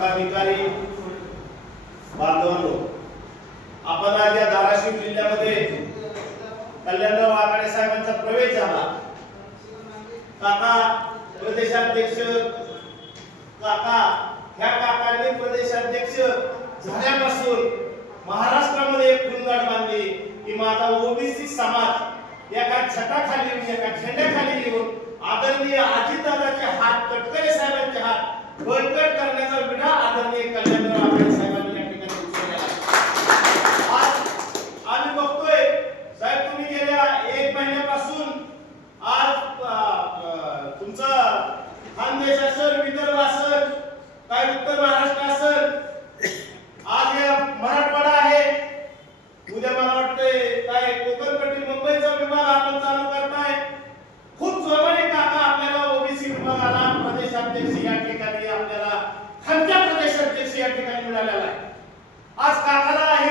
अधिकारी बांधवांनो, आपण आज या धाराशिव जिल्ह्यामध्ये कल्याणराव आघाडे साहेबांचा प्रवेश झाला. काका प्रदेशाध्यक्ष, काका ह्या काकांनी प्रदेशाध्यक्ष झाल्यापासून महाराष्ट्रामध्ये एक खुणगाठ बांधली की माझा ओबीसी समाज एका छताखाली एका झेंड्याखाली येऊन आदरणीय अजितदादाचे हात, तटकरे साहेबांचे हात बळकट करण्याचा विडा आदरणीय कल्याणराव आघाडे साहेबांनी या ठिकाणी उचलला. आज आम्ही बघतोय साहेब, तुम्ही गेल्या 1 महिन्यापासून आज तुमचा खानदेश असेल, विदर्भ असेल, काय उत्तर महाराष्ट्र असेल, आज या मराठवाडा आहे, उद्या मला वाटतंय काय कोकणपट्टी मुंबईचा विभाग आपण चालू करताय. खूप जोमाने काका आपल्याला ओबीसी विभागाला प्रदेशाध्यक्ष या ठिकाणी आपल्याला खालच्या प्रदेशाध्यक्ष या ठिकाणी मिळालेला आहे. आज काकाला हे